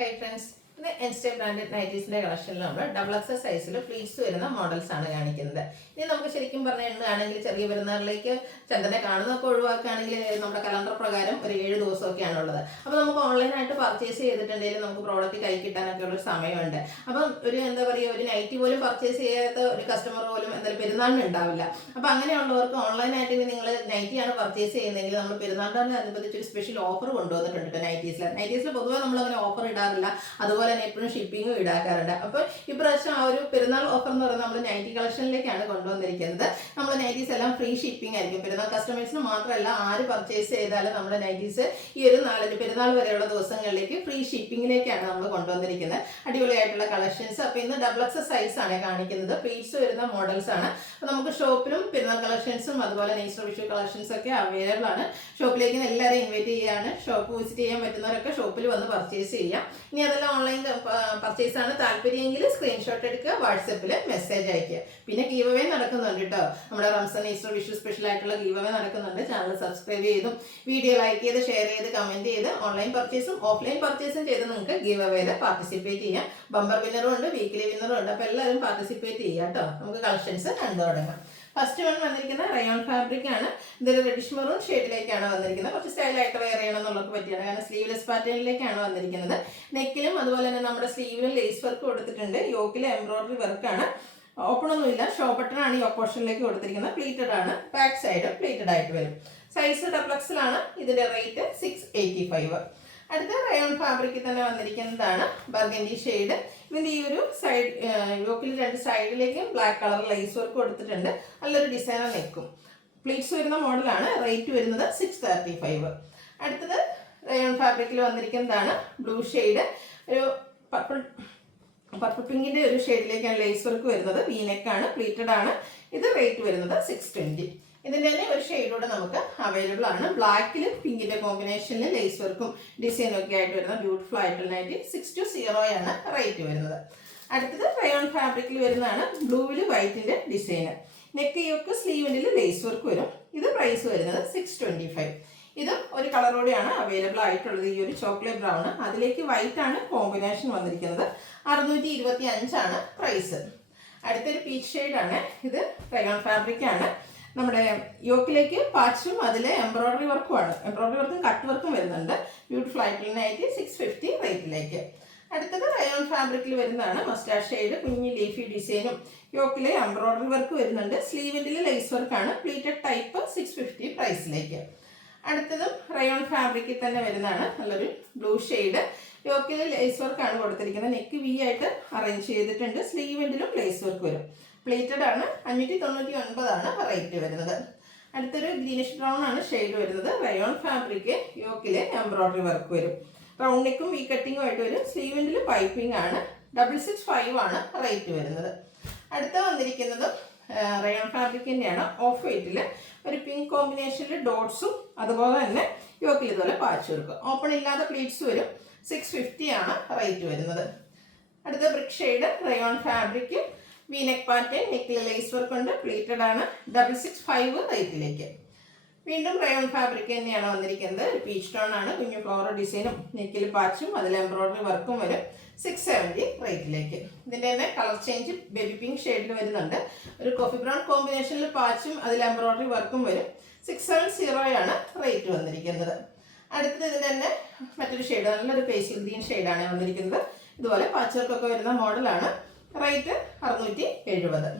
Hi friends, ഇത് എൻസ്റ്റേ branded നൈറ്റീസിന്റെ കളക്ഷനിൽ നമ്മൾ double XL സൈസിൽ ഫ്ലീറ്റ്സ് വരുന്ന മോഡൽസ് ആണ് കാണിക്കുന്നത്. ഇനി നമുക്ക് ശരിക്കും പറഞ്ഞ എണ്ണാണെങ്കിൽ ചെറിയ പെരുന്നാളിലേക്ക് ചന്ദനെ കാണുന്നതൊക്കെ ഒഴിവാക്കുകയാണെങ്കിൽ നമ്മുടെ കലണ്ടർ പ്രകാരം ഒരു 7 ദിവസമൊക്കെയാണ് ഉള്ളത്. അപ്പോൾ നമുക്ക് ഓൺലൈനായിട്ട് പർച്ചേസ് ചെയ്തിട്ടുണ്ടെങ്കിൽ നമുക്ക് പ്രോഡക്റ്റ് കൈ കിട്ടാനൊക്കെ ഉള്ള സമയമുണ്ട്. അപ്പം എന്താ പറയുക, ഒരു നൈറ്റി പോലും പർച്ചേസ് ചെയ്യാത്ത ഒരു കസ്റ്റമർ പോലും എന്തായാലും പെരുന്നാളിന് ഉണ്ടാവില്ല. അപ്പോൾ അങ്ങനെയുള്ളവർക്ക് ഓൺലൈനായിട്ട് നിങ്ങൾ നൈറ്റിയാണ് പർച്ചേസ് ചെയ്യുന്നതെങ്കിൽ നമ്മൾ പെരുന്നാളിനനുബന്ധിച്ച് ഒരു സ്പെഷ്യൽ ഓഫർ കൊണ്ടുവന്നിട്ടുണ്ട് നൈറ്റീസിൽ പൊതുവെ നമ്മളങ്ങനെ ഓഫർ ഇടാറില്ല. അതുപോലെ തന്നെ എപ്പോഴും ഷിപ്പിങ്ങും ഈടാക്കാറുണ്ട്. അപ്പോൾ ഇപ്രാവശ്യം ആ ഒരു പെരുന്നാൾ ഓഫർ എന്ന് പറയുന്നത് നമ്മൾ നൈറ്റി കളക്ഷനിലേക്കാണ് കൊണ്ടുവന്നിരിക്കുന്നത്. നമ്മൾ നൈറ്റീസ് എല്ലാം ഫ്രീ ഷിപ്പിംഗ് ആയിരിക്കും. പെരുന്നാൾ കസ്റ്റമേഴ്സിന് മാത്രമല്ല, ആര് പർച്ചേസ് ചെയ്താലും നമ്മുടെ നൈറ്റീസ് ഈ ഒരു 4 പെരുന്നാൾ വരെയുള്ള ദിവസങ്ങളിലേക്ക് ഫ്രീ ഷിപ്പിങ്ങിലേക്കാണ് നമ്മൾ കൊണ്ടുവന്നിരിക്കുന്നത്. അടിപൊളിയായിട്ടുള്ള കളക്ഷൻസ്. അപ്പോൾ ഇന്ന് ഡബിൾ എക്സ് സൈസ് ആണ് കാണിക്കുന്നത്. പ്ലീറ്റ്സ് വരുന്ന മോഡൽസ് ആണ്. അപ്പോൾ നമുക്ക് ഷോപ്പിലും പെരുന്നാൾ കളക്ഷൻസും അതുപോലെ ഈസ്റ്റർ വിഷു കളക്ഷൻസ് ഒക്കെ അവൈലബിൾ ആണ്. ഷോപ്പിലേക്ക് എല്ലാവരെയും ഇൻവൈറ്റ് ചെയ്യുകയാണ്. ഷോപ്പ് വിസിറ്റ് ചെയ്യാൻ പറ്റുന്നവരൊക്കെ ഷോപ്പിൽ വന്ന് പർച്ചേസ് ചെയ്യാം. ഇനി അതെല്ലാം ഓൺലൈൻ പർച്ചേസ് ആണ് താല്പര്യമെങ്കിൽ സ്ക്രീൻഷോട്ട് എടുക്കുക, വാട്സപ്പിൽ മെസ്സേജ് അയക്കുക. പിന്നെ ഗീവ് അവേ നടക്കുന്നുണ്ട് കേട്ടോ. നമ്മുടെ റംസാൻ ഈസ്റ്റർ വിഷു സ്പെഷ്യൽ ആയിട്ടുള്ള ഗീവ് അവേ നടക്കുന്നുണ്ട്. ചാനൽ സബ്സ്ക്രൈബ് ചെയ്തും വീഡിയോ ലൈക്ക് ചെയ്ത് ഷെയർ ചെയ്ത് കമന്റ് ചെയ്ത് ഓൺലൈൻ പർച്ചേസും ഓഫ്ലൈൻ പർച്ചേസും ചെയ്ത് നിങ്ങൾക്ക് ഗീവ് അവേയിൽ പാർട്ടിസിപ്പേറ്റ് ചെയ്യാം. ബമ്പർ വിന്നറും ഉണ്ട്, വീക്കിലി വിന്നറും ഉണ്ട്. അപ്പോൾ എല്ലാവരും പാർട്ടിസിപ്പേറ്റ് ചെയ്യാം കേട്ടോ. നമുക്ക് കളക്ഷൻസ് കണ്ടു തുടങ്ങാം. ഫസ്റ്റ് വൺ വന്നിരിക്കുന്ന റയോൺ ഫാബ്രിക് ആണ്. ഇതൊരു റെഡിഷ് മെറൂൺ ഷെയ്ഡിലേക്കാണ് വന്നിരിക്കുന്നത്. കുറച്ച് സ്റ്റൈലായിട്ട് വെയർ ചെയ്യണം എന്നുള്ളവർക്ക് പറ്റിയാണ്. കാരണം സ്ലീവ്ലെസ് പാറ്റേണിലേക്കാണ് വന്നിരിക്കുന്നത്. നെക്കിലും അതുപോലെ തന്നെ നമ്മുടെ സ്ലീവിലും ലേസ് വർക്ക് കൊടുത്തിട്ടുണ്ട്. യോക്കിൽ എംബ്രോയിഡറി വർക്കാണ്. ഓപ്പൺ ഒന്നുമില്ല, ഷോ ബട്ടൺ ആണ് ഈ ഓപ്പോഷനിലേക്ക് കൊടുത്തിരിക്കുന്നത്. പ്ലീറ്റഡ് ആണ്. ബാക്ക് സൈഡ് പ്ലീറ്റഡ് ആയിട്ട് വരും. സൈസ് ഡബിൾ എക്സലാണ്. ഇതിന്റെ റേറ്റ് 685. അടുത്ത റയോൺ ഫാബ്രിക്കിൽ തന്നെ വന്നിരിക്കുന്നതാണ് ബർഗൻഡി ഷെയ്ഡ്. ഇതിന്റെ ഈ ഒരു സൈഡ് യോക്കിൽ 2 സൈഡിലേക്കും ബ്ലാക്ക് കളർ ലൈസ് വർക്ക് കൊടുത്തിട്ടുണ്ട്. നല്ലൊരു ഡിസൈനർ നെക്കും. പ്ലീറ്റ്സ് വരുന്ന മോഡലാണ്. റേറ്റ് വരുന്നത് 635. അടുത്തത് റയോൺ ഫാബ്രിക്കിൽ വന്നിരിക്കുന്നതാണ് ബ്ലൂ ഷെയ്ഡ്. ഒരു പർപ്പിൾ പിങ്കിന്റെ ഒരു ഷെയ്ഡിലേക്കാണ് ലേസ് വർക്ക് വരുന്നത്. വീനെക്കാണ്, പ്ലീറ്റഡ് ആണ്. ഇത് റേറ്റ് വരുന്നത് 620. ഇതിൻ്റെ തന്നെ ഒരു ഷെയ്ഡൂടെ നമുക്ക് അവൈലബിൾ ആണ്. ബ്ലാക്കിലും പിങ്കിന്റെ കോമ്പിനേഷനിൽ ലേസ് വർക്കും ഡിസൈനും ഒക്കെ ആയിട്ട് വരുന്ന ബ്യൂട്ടിഫുൾ ആയിട്ടുള്ള നൈറ്റി 620 ആണ് റേറ്റ് വരുന്നത്. അടുത്തത് റയോൺ ഫാബ്രിക്കിൽ വരുന്നതാണ് ബ്ലൂവിൽ വൈറ്റിന്റെ ഡിസൈൻ. നെക്ക് യോക്ക് സ്ലീവിൽ ലേസ് വർക്ക് വരും. ഇത് പ്രൈസ് വരുന്നത് 625. ഇതും ഒരു കളറോടെയാണ് അവൈലബിൾ ആയിട്ടുള്ളത്. ഈ ഒരു ചോക്ലേറ്റ് ബ്രൗൺ, അതിലേക്ക് വൈറ്റ് ആണ് കോമ്പിനേഷൻ വന്നിരിക്കുന്നത്. 625 ആണ് പ്രൈസ്. അടുത്തൊരു പീച്ച് ഷെയ്ഡാണ്. ഇത് റയോൺ ഫാബ്രിക് ആണ്. നമ്മുടെ യോക്കിലേക്ക് പാച്ചും അതിൽ എംബ്രോയിഡറി വർക്കുമാണ്. എംബ്രോയിഡറി വർക്കും കട്ട് വർക്കും വരുന്നുണ്ട്. ബ്യൂട്ടിഫുൾ ആയിട്ടുള്ള നൈറ്റി 650 റേറ്റിലേക്ക്. അടുത്തത് റയോൺ ഫാബ്രിക്കിൽ വരുന്നതാണ് മസ്റ്റാർഡ് ഷെയ്ഡ്. കുഞ്ഞി ലീഫി ഡിസൈനും യോക്കിലെ എംബ്രോയിഡറി വർക്ക് വരുന്നുണ്ട്. സ്ലീവിൻ്റെ ലേസ് വർക്കാണ്. Pleated type 650 പ്രൈസിലേക്ക്. അടുത്തതും റയോൺ ഫാബ്രിക്കിൽ തന്നെ വരുന്നതാണ്. നല്ലൊരു ബ്ലൂ ഷെയ്ഡ്. യോക്കിൽ ലേസ് വർക്കാണ് കൊടുത്തിരിക്കുന്നത്. നെക്ക് വി ആയിട്ട് അറേഞ്ച് ചെയ്തിട്ടുണ്ട്. സ്ലീവിൻ്റിലും ലേസ് വർക്ക് വരും. പ്ലേറ്റഡ് ആണ്. 599 ആണ് റേറ്റ് വരുന്നത്. അടുത്തൊരു ഗ്രീനിഷ് ബ്രൗൺ ആണ് ഷെയ്ഡ് വരുന്നത്. Rayon fabric. യോക്കില് എംബ്രോയിഡറി വർക്ക് വരും. റൗണ്ട് നെക്കും വി കട്ടിങ്ങും ആയിട്ട് വരും. സ്ലീവിൻ്റിൽ പൈപ്പിംഗ് ആണ്. 665 ആണ് റേറ്റ് വരുന്നത്. അടുത്ത വന്നിരിക്കുന്നത് റയോൺ ഫാബ്രിക്കിൻ്റെയാണ്. ഓഫ് വൈറ്റിൽ ഒരു പിങ്ക് കോമ്പിനേഷനിൽ ഡോട്ട്സും അതുപോലെ തന്നെ യോക്കിൽ ഇതുപോലെ പാച്ച് വർക്ക്. ഓപ്പൺ ഇല്ലാത്ത പ്ലീറ്റ്സ് വരും. 650 ആണ് റേറ്റ് വരുന്നത്. അടുത്ത brick shade rayon fabric. V-neck pattern, നെക്കിൽ ലേസ് വർക്ക് ഉണ്ട്. പ്ലീറ്റഡ് ആണ്. 665 റേറ്റിലേക്ക്. വീണ്ടും റയോൺ ഫാബ്രിക് തന്നെയാണ് വന്നിരിക്കുന്നത്. പീച്ച് ടോൺ ആണ്. കുഞ്ഞു ഫ്ലോറൽ ഡിസൈനും നെക്കിൽ പാച്ചും അതിൽ എംബ്രോയിഡറി വർക്കും വരും. 670 റേറ്റിലേക്ക്. ഇതിൻ്റെ തന്നെ കളർ ചേഞ്ച് ബേബി പിങ്ക് ഷെയ്ഡിൽ വരുന്നുണ്ട്. ഒരു കോഫി ബ്രൗൺ കോമ്പിനേഷനിൽ പാച്ചും അതിൽ എംബ്രോയിഡറി വർക്കും വരും. 670 ആണ് റേറ്റ് വന്നിരിക്കുന്നത്. അടുത്തത് ഇതിൻ്റെ തന്നെ മറ്റൊരു ഷെയ്ഡ്, നല്ലൊരു പേസ്റ്റൽ ഗ്രീൻ ഷെയ്ഡാണ് വന്നിരിക്കുന്നത്. ഇതുപോലെ പാച്ച് വർക്കൊക്കെ വരുന്ന മോഡലാണ്. റേറ്റ് 670.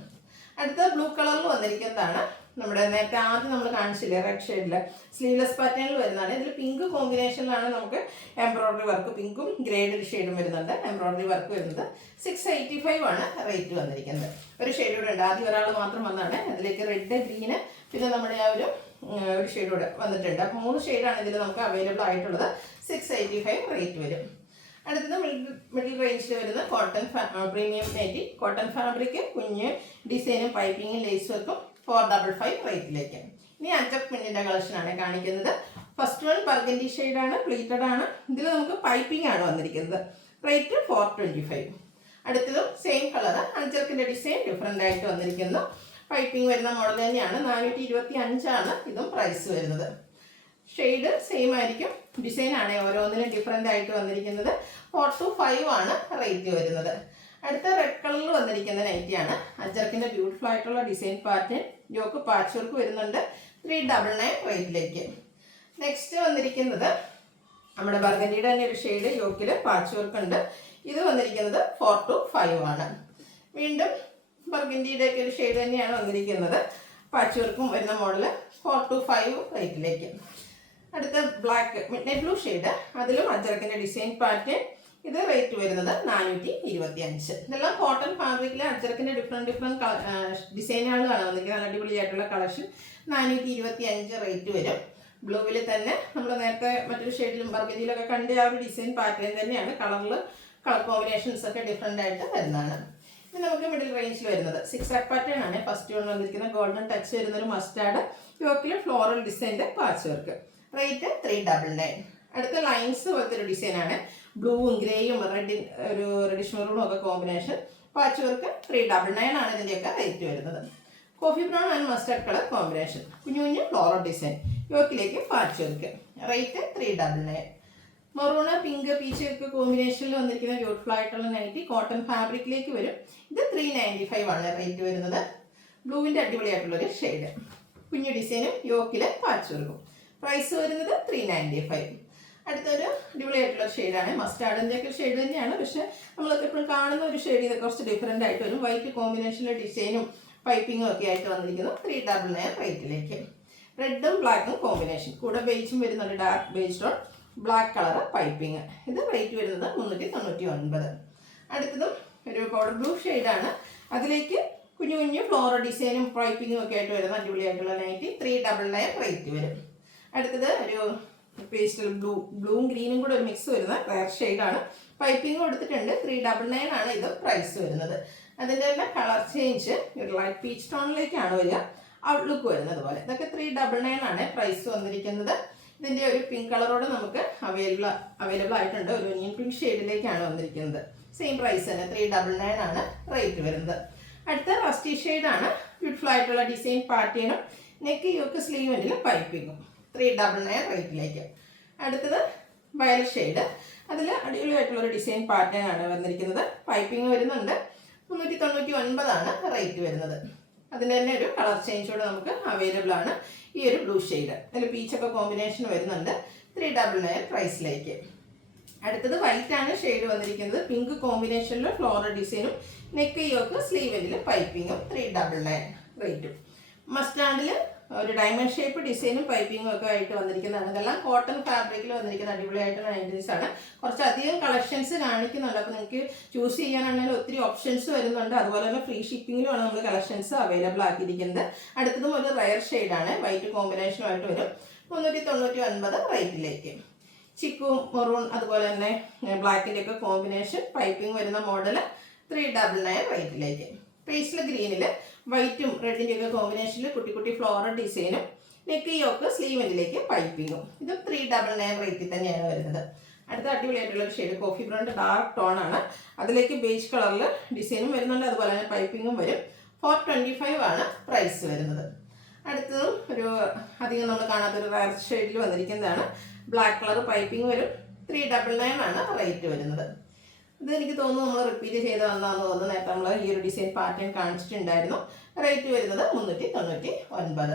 അടുത്ത ബ്ലൂ കളറിൽ വന്നിരിക്കുന്നതാണ്. നമ്മുടെ നേരത്തെ ആദ്യം നമ്മൾ കാണിച്ചില്ലേ റെഡ് ഷെയ്ഡിൽ സ്ലീവ്ലെസ് പാറ്റേണിൽ വരുന്നതാണ്. ഇതിൽ പിങ്ക് കോമ്പിനേഷനിലാണ് നമുക്ക് എംബ്രോയിഡറി വർക്ക്. പിങ്കും ഗ്രേഡ് ഷെയ്ഡും വരുന്നുണ്ട്. എംബ്രോയിഡറി വർക്ക് വരുന്നത് 685 ആണ് റേറ്റ് വന്നിരിക്കുന്നത്. ഒരു ഷെയ്ഡ് കൂടെ ഉണ്ട്. ആദ്യം ഒരാൾ മാത്രം വന്നതാണ്. അതിലേക്ക് റെഡ്, ഗ്രീന്, പിന്നെ നമ്മുടെ ആ ഒരു ഷെയ്ഡ് കൂടെ വന്നിട്ടുണ്ട്. അപ്പോൾ 3 ഷെയ്ഡാണ് ഇതിൽ നമുക്ക് അവൈലബിൾ ആയിട്ടുള്ളത്. 685 റേറ്റ് വരും. അടുത്തത് മിഡിൽ റേഞ്ചിൽ വരുന്ന cotton premium nighty. Cotton fabric. കുഞ്ഞ് ഡിസൈനും പൈപ്പിങ്ങും ലേസ് വർക്കും 455 റേറ്റിലേക്ക്. ഇനി അഞ്ച് മിനിറ്റിൻ്റെ കളക്ഷനാണ് കാണിക്കുന്നത്. ഫസ്റ്റ് വൺ ബർഗൻഡി ഷെയ്ഡാണ്. പ്ലീറ്റഡ് ആണ്. ഇതിൽ നമുക്ക് പൈപ്പിംഗ് ആണ് വന്നിരിക്കുന്നത്. റേറ്റ് 425. അടുത്തതും സെയിം കളർ. അഞ്ചർക്കിൻ്റെ ഡിസൈൻ ഡിഫറെൻ്റ് ആയിട്ട് വന്നിരിക്കുന്നു. പൈപ്പിംഗ് വരുന്ന മോഡൽ തന്നെയാണ്. 425 ആണ് ഇതും പ്രൈസ് വരുന്നത്. ഷെയ്ഡ് സെയിം ആയിരിക്കും, ഡിസൈൻ ആണ് ഓരോന്നിനും ഡിഫറെൻ്റ് ആയിട്ട് വന്നിരിക്കുന്നത്. 4 to 5 ആണ് റേറ്റ് വരുന്നത്. അടുത്ത റെഡ് കളറിൽ വന്നിരിക്കുന്ന നൈറ്റിയാണ്. അജ്രക്കിൻ്റെ ബ്യൂട്ടിഫുൾ ആയിട്ടുള്ള design pattern, yoke patch work വരുന്നുണ്ട് 399 റേറ്റിലേക്ക്. നെക്സ്റ്റ് വന്നിരിക്കുന്നത് നമ്മുടെ ബർഗൻഡിയുടെ തന്നെ ഒരു ഷെയ്ഡ്, യോക്കിൽ പാച്ച് വർക്ക് ഉണ്ട്. ഇത് വന്നിരിക്കുന്നത് 4 to 5 ആണ്. വീണ്ടും ബർഗൻഡിയുടെ ഒക്കെ ഒരു ഷെയ്ഡ് തന്നെയാണ് വന്നിരിക്കുന്നത്, പാച്ച് വർക്കും വരുന്ന മോഡൽ 4 to 5 റേറ്റിലേക്ക്. അടുത്ത black mid night blue shade, അതിലും അജ്രക്കിൻ്റെ ഡിസൈൻ പാറ്റേൺ. ഇത് റേറ്റ് വരുന്നത് 425. ഇതെല്ലാം കോട്ടൺ ഫാബ്രിക്കിൽ അജ്രക്കിൻ്റെ ഡിഫറെൻറ്റ് ഡിസൈനുകളാണ് വന്നിരിക്കുന്നത്. നല്ല അടിപൊളിയായിട്ടുള്ള കളക്ഷൻ. 425 റേറ്റ് വരും. ബ്ലൂവിൽ തന്നെ നമ്മൾ നേരത്തെ മറ്റൊരു ഷെയ്ഡിലും ബർഗൻഡിയിലൊക്കെ കണ്ട ആ ഒരു ഡിസൈൻ പാറ്റേൺ തന്നെയാണ്. കളർ കോമ്പിനേഷൻസ് ഒക്കെ ഡിഫറെൻ്റ് ആയിട്ട് വരുന്നതാണ്. ഇത് നമുക്ക് മിഡിൽ റേഞ്ചിൽ വരുന്നത് 6 റെഡ് പാറ്റേൺ ആണ്. ഫസ്റ്റ് വൺ വന്നിരിക്കുന്ന ഗോൾഡൻ ടച്ച് വരുന്ന ഒരു മസ്റ്റാർഡ് യോക്കിൽ ഫ്ലോറൽ ഡിസൈൻ്റെ പാച്ച് വർക്ക്. റേറ്റ് 399. അടുത്ത ലൈൻസ് പോലത്തെ ഒരു ഡിസൈനാണ്. ബ്ലൂവും ഗ്രേയും ഒരു റെഡിഷ് മെറൂണും ഒക്കെ കോമ്പിനേഷൻ പാച്ച് വർക്ക്. 399 ആണ് ഇതിൻ്റെയൊക്കെ റേറ്റ് വരുന്നത്. Coffee brown and mustard colour combination, കുഞ്ഞു കുഞ്ഞു ഫ്ലോറൽ ഡിസൈൻ, യോക്കിലേക്ക് patch work. Rate 399. Maroon pink peach ഒക്കെ കോമ്പിനേഷനിൽ വന്നിരിക്കുന്ന ബ്യൂട്ടിഫുൾ ആയിട്ടുള്ള നൈറ്റി കോട്ടൺ ഫാബ്രിക്കിലേക്ക് വരും. ഇത് 395 ആണ് റേറ്റ് വരുന്നത്. ബ്ലൂവിൻ്റെ അടിപൊളിയായിട്ടുള്ളൊരു ഷെയ്ഡ്, കുഞ്ഞു ഡിസൈനും യോക്കിൽ പാച്ച് വർക്കും. പ്രൈസ് വരുന്നത് 395. അടുത്തൊരു അടിപൊളിയായിട്ടുള്ള ഷെയ്ഡാണ്. മസ്റ്റാർഡിൻ്റെ ഒക്കെ ഷെയ്ഡ് തന്നെയാണ്, പക്ഷേ നമ്മളൊക്കെ എപ്പോഴും കാണുന്ന ഒരു ഷെയ്ഡ് ഇത് കുറച്ച് ഡിഫറെൻ്റ് ആയിട്ട് വരും. വൈറ്റ് കോമ്പിനേഷനിലെ ഡിസൈനും പൈപ്പിങ്ങും ഒക്കെ ആയിട്ട് വന്നിരിക്കുന്നു 399 റേറ്റിലേക്ക്. റെഡും ബ്ലാക്കും കോമ്പിനേഷൻ, കൂടെ ബേജും വരുന്നുണ്ട്, dark beige tone, black colour piping. ഇത് റേറ്റ് വരുന്നത് 399. അടുത്തതും ഒരു പൗഡർ ബ്ലൂ ഷെയ്ഡാണ്. അതിലേക്ക് കുഞ്ഞു കുഞ്ഞു ഫ്ലോറൽ ഡിസൈനും പൈപ്പിങ്ങും ഒക്കെ ആയിട്ട് വരുന്ന അടിപൊളിയായിട്ടുള്ള നൈറ്റി 399 റേറ്റ് വരും. അടുത്തത് ഒരു പേസ്റ്റൽ ബ്ലൂവും ഗ്രീനും കൂടെ ഒരു മിക്സ് വരുന്ന റയർ ഷെയ്ഡാണ്. പൈപ്പിംഗ് കൊടുത്തിട്ടുണ്ട്. 399 ആണ് ഇത് പ്രൈസ് വരുന്നത്. അതിൻ്റെ തന്നെ കളർ ചേഞ്ച് ഒരു ലൈറ്റ് പീച്ച് ടോണിലേക്കാണ് വരിക, ഔട്ട്ലുക്ക് വരുന്നത് പോലെ. ഇതൊക്കെ 399 ആണ് പ്രൈസ് വന്നിരിക്കുന്നത്. ഇതിൻ്റെ ഒരു പിങ്ക് കളറോട് നമുക്ക് അവൈലബിൾ ആയിട്ടുണ്ട്. ഒരു ഒനിയൻ പിങ്ക് ഷെയ്ഡിലേക്കാണ് വന്നിരിക്കുന്നത്. സെയിം പ്രൈസ് തന്നെ 399 ആണ് റേറ്റ് വരുന്നത്. അടുത്ത റസ്റ്റി ഷെയ്ഡാണ്. ബ്യൂട്ടിഫുൾ ആയിട്ടുള്ള ഡിസൈൻ പാറ്റേണും നെക്ക് യോക്ക് സ്ലീവിൻ്റെ പൈപ്പിങ്ങും 399 റേറ്റിലേക്ക്. അടുത്തത് വയലറ്റ് ഷെയ്ഡ്, അതിൽ അടിപൊളിയായിട്ടുള്ളൊരു ഡിസൈൻ പാറ്റേൺ ആണ് വന്നിരിക്കുന്നത്. പൈപ്പിംഗ് വരുന്നുണ്ട്. 399 ആണ് റേറ്റ് വരുന്നത്. അതിൻ്റെ തന്നെ ഒരു കളർ ചേഞ്ചോടെ നമുക്ക് അവൈലബിൾ ആണ്. ഈ ഒരു ബ്ലൂ ഷെയ്ഡ്, അതിൽ പീച്ചൊക്കെ കോമ്പിനേഷൻ വരുന്നുണ്ട് 399 പ്രൈസിലേക്ക്. അടുത്തത് വൈറ്റ് ആണ് ഷെയ്ഡ് വന്നിരിക്കുന്നത്. പിങ്ക് കോമ്പിനേഷനിൽ ഫ്ലോറൽ ഡിസൈനും നെക്ക് യോക്ക് സ്ലീവിൽ പൈപ്പിങ്ങും 399 റേറ്റും. മസ്റ്റാർഡിൽ ഒരു ഡയമണ്ട് ഷേപ്പ് ഡിസൈനും പൈപ്പിങ്ങും ഒക്കെ ആയിട്ട് വന്നിരിക്കുന്നതാണ്. ഇതെല്ലാം കോട്ടൺ ഫാബ്രിക്കിൽ വന്നിരിക്കുന്ന അടിപൊളിയായിട്ടുള്ള നൈറ്റീസ് ആണ്. കുറച്ചധികം കളക്ഷൻസ് കാണിക്കുന്നുണ്ട്. അപ്പോൾ നിങ്ങൾക്ക് ചൂസ് ചെയ്യാനാണെങ്കിൽ ഒത്തിരി ഓപ്ഷൻസ് വരുന്നുണ്ട്. അതുപോലെ തന്നെ ഫ്രീ ഷിപ്പിങ്ങിലുമാണ് നമ്മൾ കളക്ഷൻസ് അവൈലബിൾ ആക്കിയിരിക്കുന്നത്. അടുത്തതും ഒരു റയർ ഷെയ്ഡാണ്, വൈറ്റ് കോമ്പിനേഷനുമായിട്ട് വരും 399 റേറ്റിലേക്ക്. ചിക്കും മെറൂൺ അതുപോലെ തന്നെ ബ്ലാക്കിൻ്റെ ഒക്കെ കോമ്പിനേഷൻ പൈപ്പിംഗ് വരുന്ന മോഡൽ 399 റേറ്റിലേക്ക്. പേസ്റ്റൽ ഗ്രീനിൽ വൈറ്റും റെഡിൻ്റെ ഒക്കെ കോമ്പിനേഷനിൽ കുട്ടി കുട്ടി ഫ്ലോറൽ ഡിസൈനും നെക്ക് യോക്ക് സ്ലീവിലേക്ക് പൈപ്പിങ്ങും. ഇത് 399 റേറ്റിൽ തന്നെയാണ് വരുന്നത്. അടുത്ത അടിപൊളിയായിട്ടുള്ള ഒരു shade coffee brown dark tone ആണ്. അതിലേക്ക് ബേജ് കളറിൽ ഡിസൈനും വരുന്നുണ്ട്, അതുപോലെ തന്നെ പൈപ്പിങ്ങും വരും. 425 ആണ് പ്രൈസ് വരുന്നത്. അടുത്തതും ഒരു അധികം നമ്മൾ കാണാത്തൊരു റയർ ഷെയ്ഡിൽ വന്നിരിക്കുന്നതാണ്. ബ്ലാക്ക് കളർ പൈപ്പിംഗ് വരും. 399 ആണ് റേറ്റ് വരുന്നത്. ഇത് എനിക്ക് തോന്നുന്നു നമ്മൾ റിപ്പീറ്റ് ചെയ്ത് വന്നതാണെന്ന് തോന്നുന്നു. നേരത്തെ നമ്മൾ ഈ ഒരു ഡിസൈൻ പാറ്റേൺ കാണിച്ചിട്ടുണ്ടായിരുന്നു. റേറ്റ് വരുന്നത് 399.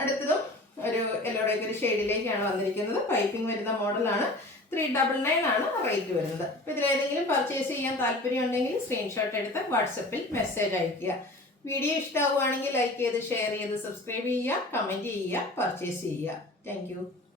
അടുത്തതും ഒരു യെല്ലോയുടെ ഒരു ഷെയ്ഡിലേക്കാണ് വന്നിരിക്കുന്നത്. പൈപ്പിംഗ് വരുന്ന മോഡലാണ്. 399 ആണ് റേറ്റ് വരുന്നത്. അപ്പോൾ ഇതിലേതെങ്കിലും പർച്ചേസ് ചെയ്യാൻ താല്പര്യം ഉണ്ടെങ്കിൽ സ്ക്രീൻഷോട്ട് എടുത്ത് വാട്സപ്പിൽ മെസ്സേജ് അയയ്ക്കുക. വീഡിയോ ഇഷ്ടമാവുകയാണെങ്കിൽ ലൈക്ക് ചെയ്ത് ഷെയർ ചെയ്ത് സബ്സ്ക്രൈബ് ചെയ്യുക, കമൻറ്റ് ചെയ്യുക, പർച്ചേസ് ചെയ്യുക. താങ്ക്